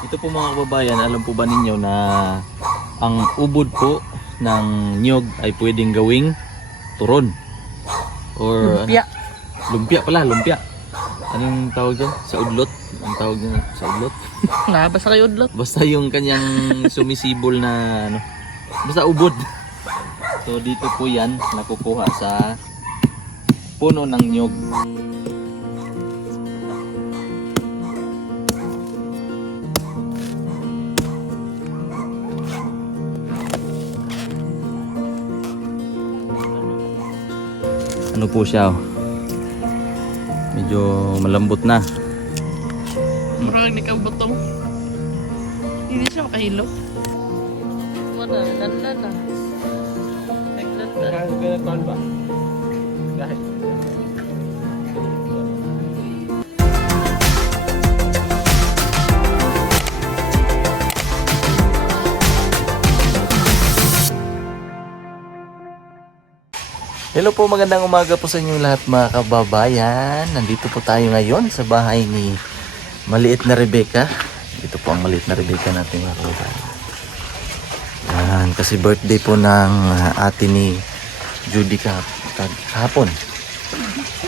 Ito po mga kababayan, alam po ba ninyo na ang ubod po ng niyog ay pwedeng gawing turon or Lumpia. Lumpia pala, lumpia. Anong tawag dyan? Sa udlot? Ang tawag dyan sa udlot? Basta kayo udlot. Basta yung kanyang sumisibol na ano, basta ubod. So dito po yan nakukuha sa puno ng niyog. Ano po siya, oh. Medyo malambot na. Murang ni kabutong. Hindi siya makahilo. Wala, lala na. Naglala. ba? Dahil hello po, magandang umaga po sa inyong lahat mga kababayan. Nandito po tayo ngayon sa bahay ni maliit na Rebecca. Ito po ang maliit na Rebecca natin mga kababayan. Yan, kasi birthday po ng ate ni Judy kahapon.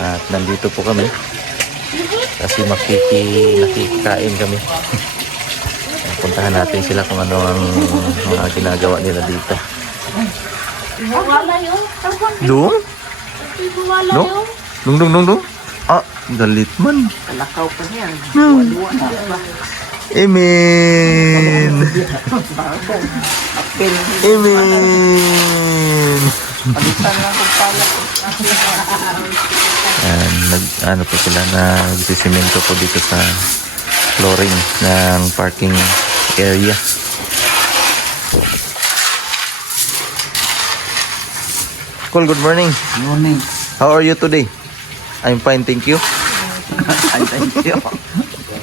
At nandito po kami kasi nakikikain kami. Puntahan natin sila kung ano ang mga ginagawa nila dito. Wala yun. Dong? Wala No? yun. Dong. Ah, galit man. Kalakaw pa niyan. Amen. Amen. Palitan lang kung pala. Ano po sila, nagsisimento po dito sa flooring ng parking area. Cool, good morning. Good morning. How are you today? I'm fine, thank you. Thank you.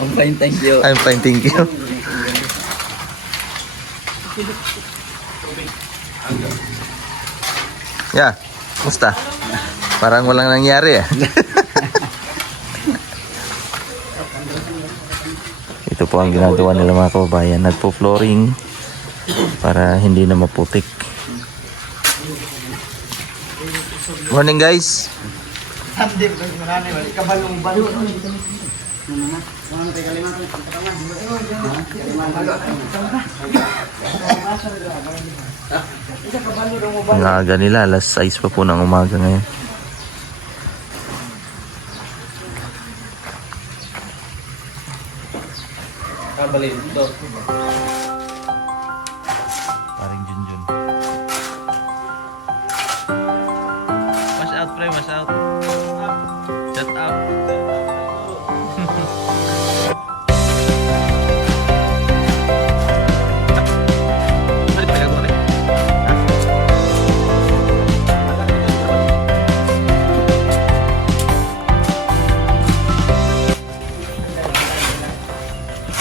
I'm fine, thank you. I'm fine, thank you. Yeah, musta? Parang walang nangyari eh. Ito po ang ginagawa nila mga kababayan. Nagpo-flooring para hindi na maputik. Morning guys. Ang aga nila, alas 6 pa po ng umaga ngayon. Paring Junjun. Wash out, pre, wash out. Shut up.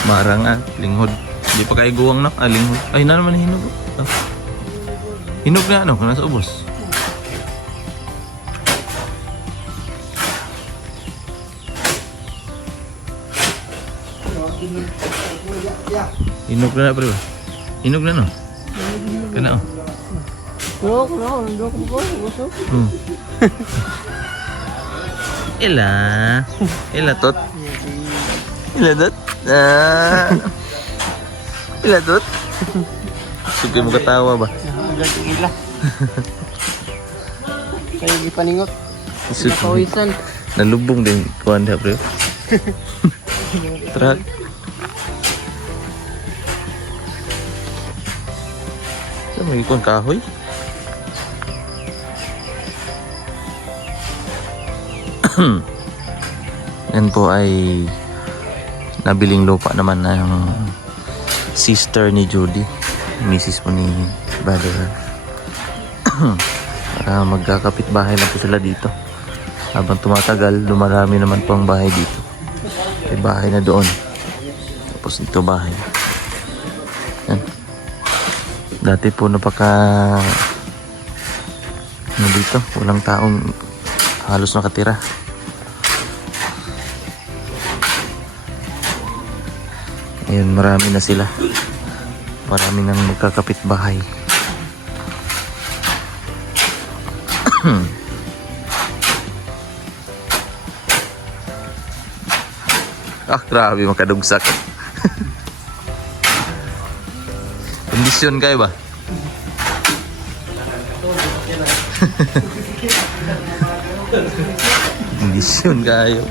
Marang linghod. Di pa kayo guwang na. Linghod. Ay, na naman hinog. Ah. Hinog na ano, nasa ubos. Hinog na pre. Hinog na no. Kana oh. Dok ko. Gusto. Ela tot. Ela tot. Ela tot. Sige mo katawa ba? Agad ila. Kayo gipaningot. Isip Kawisan. nalubong din kuan da pre. Truck. Sa may kuan kahoy. Yan po ay nabiling lupa naman na yung sister ni Judy, misis po ni brother. Para magkakapit bahay na po sila dito. Habang tumatagal, dumarami naman po ang bahay dito. May bahay na doon. Tapos dito bahay. Yan. Dati po dito, walang taong halos nakatira. Ayun, marami na sila. Marami nang magkakapit bahay. Ah, grabe, makadugsak. Kondisyon kayo ba? Kondisyon kayo.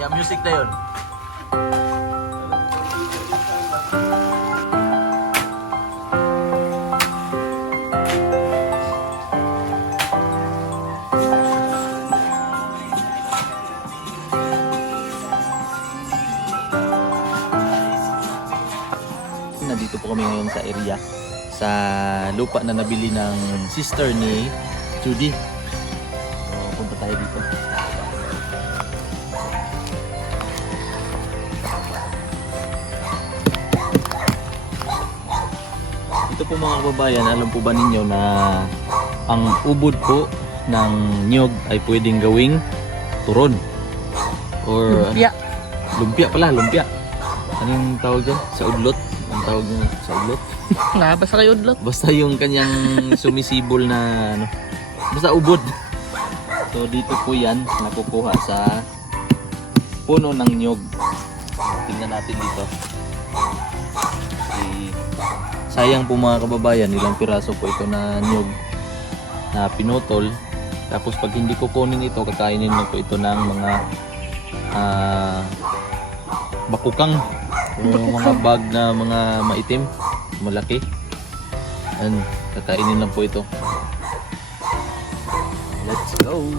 Yung music na yun. Nandito po kami ngayon sa area, sa lupa na nabili ng sister ni Judy. So, punta tayo dito. Ito po mga kababayan, alam po ba ninyo na ang ubod po ng niyog ay pwedeng gawing turon? Or Lumpia. Lumpia pala, lumpia. Anong tawag dyan? Sa udlot? Ang tawag nyo sa udlot? Basta kayo udlot. Basta yung kanyang sumisibol na ano, basta ubod. So dito po yan nakukuha sa puno ng niyog. Tingnan natin dito. Sayang po mga kababayan, ilang piraso po ito na niyog na pinutol. Tapos pag hindi kukunin ito, kakainin na po ito ng mga bakukang o mga bag na mga maitim, malaki. And kakainin lang po ito. Let's go!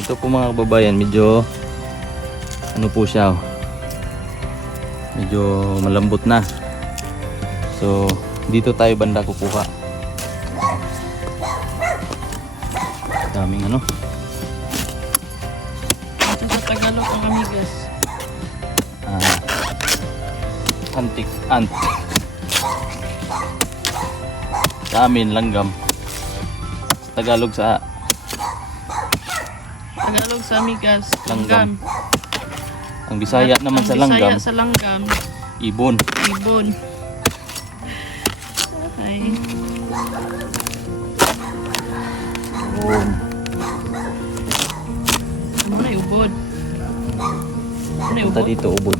Ito po mga kababayan, medyo ano po siya, medyo malambot na. So dito tayo banda kukuha. Daming ano. Ito sa Tagalog ang amigas. Antik ant. Sa amin langgam. Sa Tagalog sa Tagalog sa amigas. Langgam. Ang Bisaya naman sa langgam, Bisaya sa langgam. ibon. Ibon. Ay. Ibon. Ano na ubod? May Punta ubod? dito, ubod.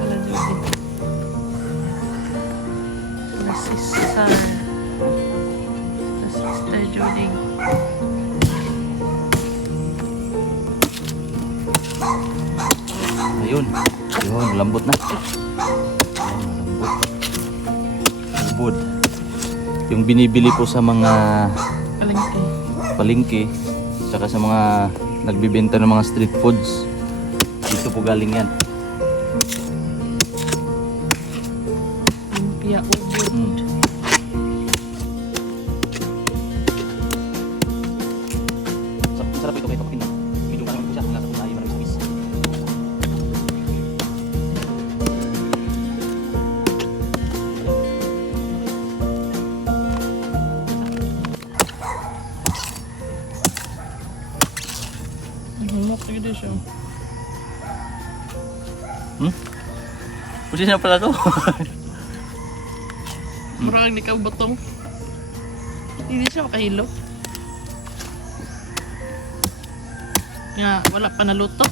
Wala Judy. La sister. La sister Judy. Ayun. Ayun, lambot na. Ayun, lambot. Ubod. Yung binibili po sa mga Palengke. palengke, saka sa mga nagbibenta ng mga street foods. Dito po galing yan. Lumpia ubod. Hmm. Sarap ito kayo kapag medyo parang po siya. Nasa po tayo maraming samis. Humok talaga siya. Pusin na pala to. Murag ni batong. Hindi siya makahilo. Nga, wala pa naluto.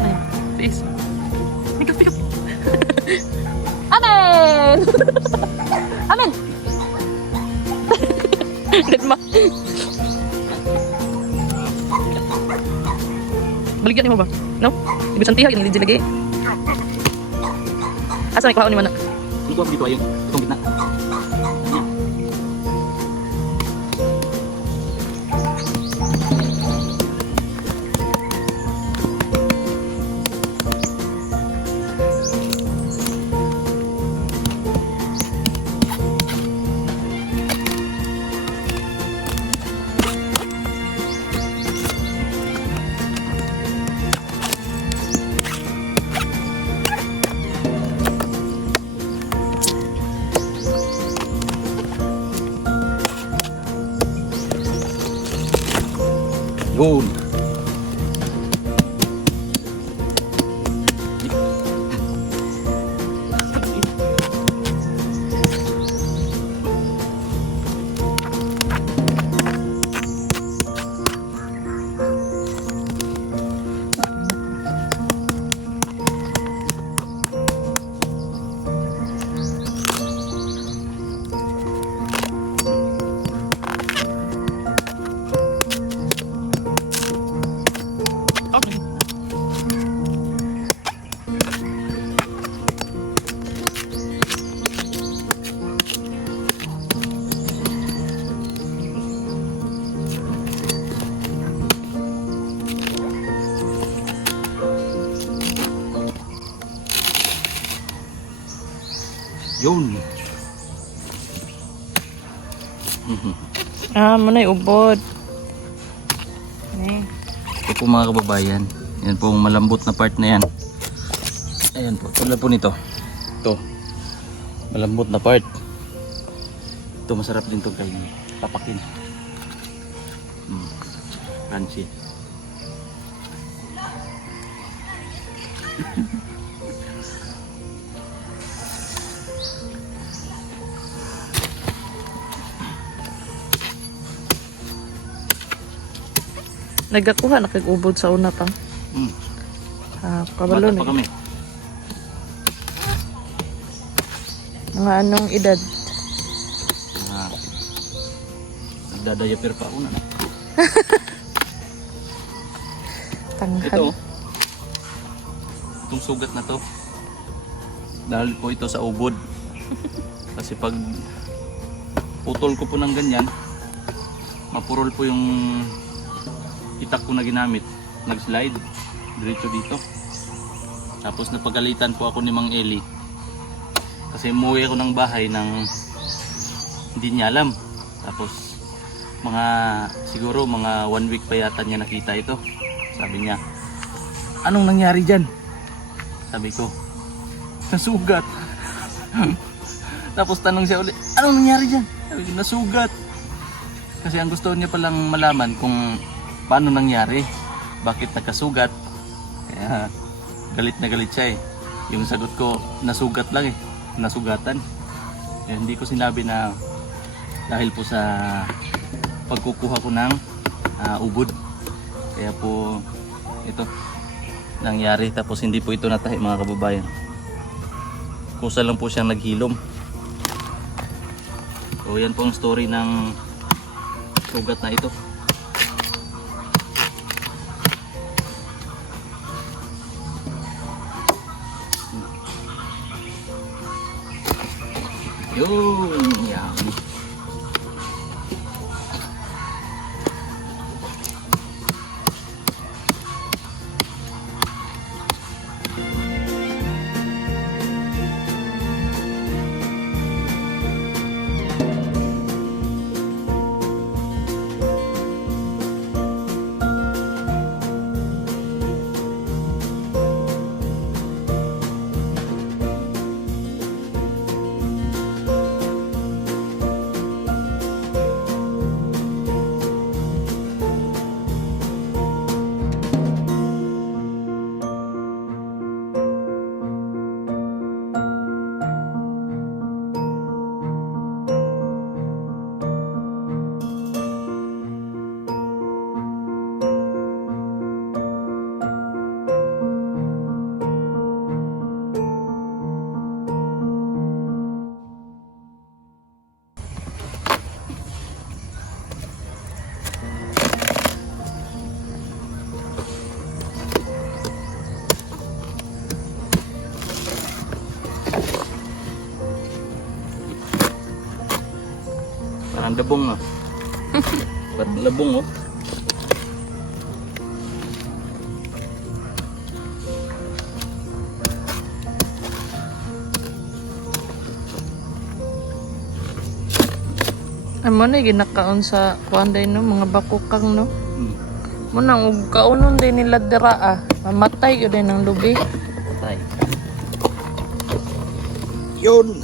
Ay, please. Pick up, pick up. Amen! Amen! Dead ma. Baligyan mo ba? No? Ibig santiha, yung legit lagi. Asa may kahaon ni mana? Dito ako dito ayun. Itong gitna. Yan. Yun. Okay. Yun. Ah, manay ubod. Eh. Ito po mga kababayan. Yan po ang malambot na part na yan. Ayan po. Tulad po nito. Ito. Malambot na part. Ito masarap din ito kayo. Tapakin. Crunchy. Nagakuha na kay ubod sa una pang. Kabalo Bata pa na. kami. Mga anong edad? Nagdadayapir pa una na. Tanghal. Ito. Itong sugat na to. Dahil po ito sa ubod. Kasi pag putol ko po ng ganyan, mapurol po yung itak ko na ginamit. Nag-slide. Diretso dito. Tapos napagalitan po ako ni Mang Eli. Kasi umuwi ako ng bahay ng hindi niya alam. Tapos siguro mga 1 week pa yata niya nakita ito. Sabi niya, anong nangyari dyan? Sabi ko, nasugat. Tapos tanong siya ulit, anong nangyari dyan? Sabi ko, nasugat. Kasi ang gusto niya palang malaman kung paano nangyari, bakit nakasugat. Kaya galit na galit siya eh. Yung sagot ko, nasugat lang eh, nasugatan. Kaya hindi ko sinabi na dahil po sa pagkukuha ko ng ubod. Kaya po ito nangyari, tapos hindi po ito natahi mga kababayan. Kusa lang po siyang naghilom. So yan po ang story ng sugat na ito. Yun, yan. Parang dabong ah. Parang labong oh. Amo na ginakaon sa kuanday no mga bakukang no. Hmm. Mo nang og kaunon din nila dira ah. Mamatay gyud din ng lubi. Patay. Yun.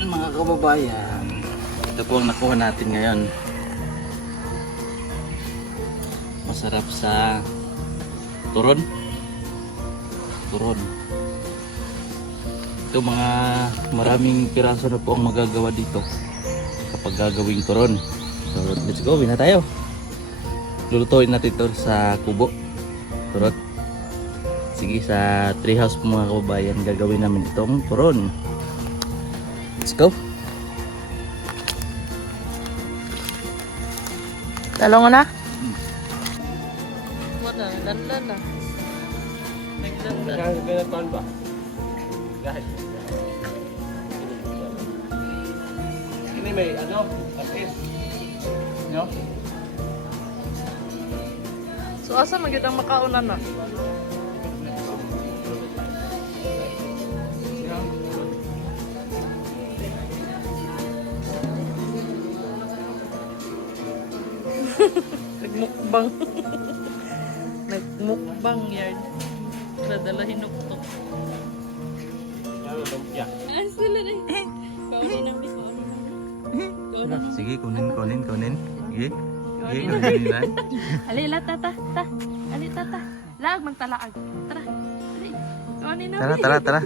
Mga kababayan, ito po ang nakuha natin ngayon. Masarap sa turon. Ito mga maraming piraso na po ang magagawa dito kapag gagawing turon. So let's go, na tayo. Lulutuin natin ito sa kubo. Turon. Sige, sa treehouse po mga kababayan, gagawin namin itong turon. Let's go. Talong na. Wala, lanlan na. Naglanlan. ba? Dahil. Ini may ano? Asin. No? So asa man gyud ang makaunan na? Nagmukbang. Nagmukbang yan. Nadala hinuktok. Ah, sila rin. Kaunin na, Miss. Kaunin na. Sige, kunin. Sige. Sige, kunin lang. Ali, la, tata. Ali, tata. Lag, magtalaag. Tara. Ali. Kaunin na. Tara.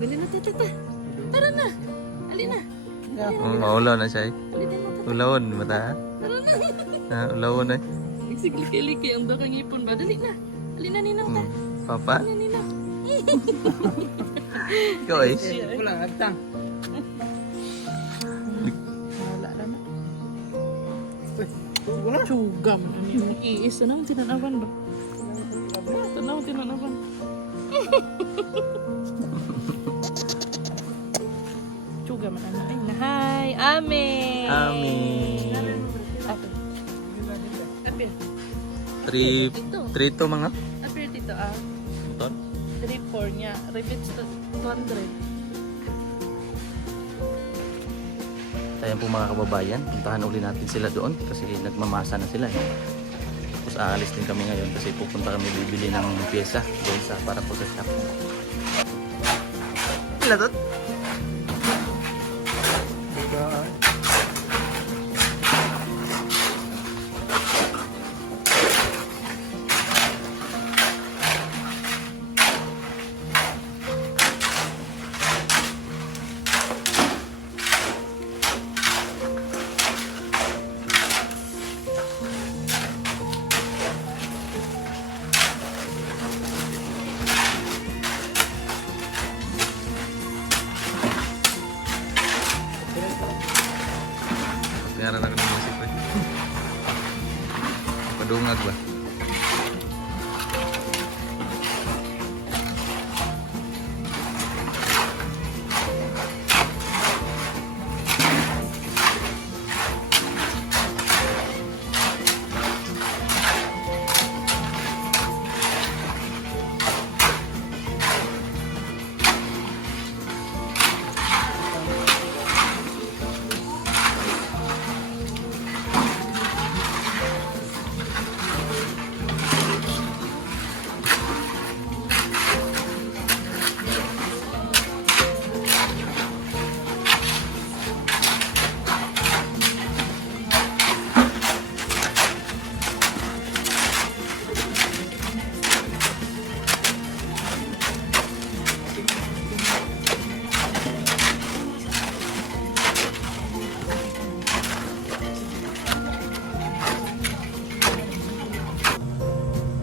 Bili na, tata. Tara na. Ali na. Maulaw na siya eh. Ulitin na, tata. Ulawon, mata. Ulawon eh. Nagsigliki-liki ang bakang ipon ba? Dali na. Ali na, ninang ta. Papa, Ali na, ninang. ikaw eh. Kulang, agtang. Wala na. Tsugam. Ano yung iisa naman tinanawan ba? Tinanawan. Tsugam. Ano? Ay, nahay. Amen. Amin. Apir. 3 to mga. Apir dito ah. Ton. 3-4 niya. Rebits to 200. Ayan po mga kababayan, puntahan uli natin sila doon kasi nagmamasa na sila eh. Tapos aalis din kami ngayon kasi pupunta kami bibili ng pyesa doon sa para po sa shop. Sila doon? Pengaran ako ng musik ko eh. Padungag ba?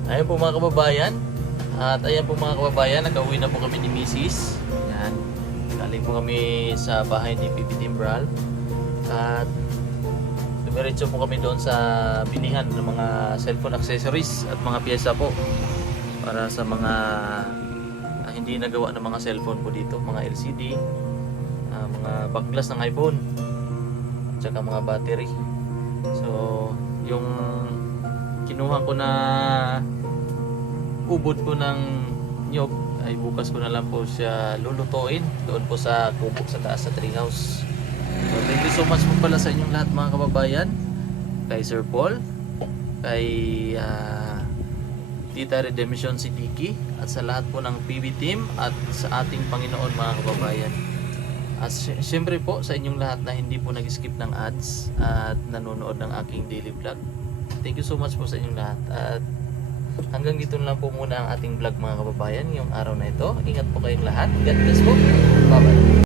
Ayan po mga kababayan. At ayan po mga kababayan, nag-uwi na po kami ni Mrs. Yan. Galing po kami sa bahay ni Pipi Timbral. At dumiretso po kami doon sa bilihan ng mga cellphone accessories at mga pyesa po. Para sa mga hindi nagawa ng mga cellphone po dito. Mga LCD, mga back glass ng iPhone, at saka mga battery. So, yung kinuha ko na ubod ko ng nyog ay bukas ko na lang po siya lulutuin doon po sa kubo sa taas sa treehouse. So thank you so much po pala sa inyong lahat mga kababayan, kay Sir Paul, kay Tita Redemption si Tiki, at sa lahat po ng PB team at sa ating Panginoon mga kababayan. At syempre po sa inyong lahat na hindi po nag-skip ng ads at nanonood ng aking daily vlog. Thank you so much po sa inyong lahat. At hanggang dito na lang po muna ang ating vlog mga kababayan ngayong araw na ito. Ingat po kayong lahat. God bless po. Bye bye.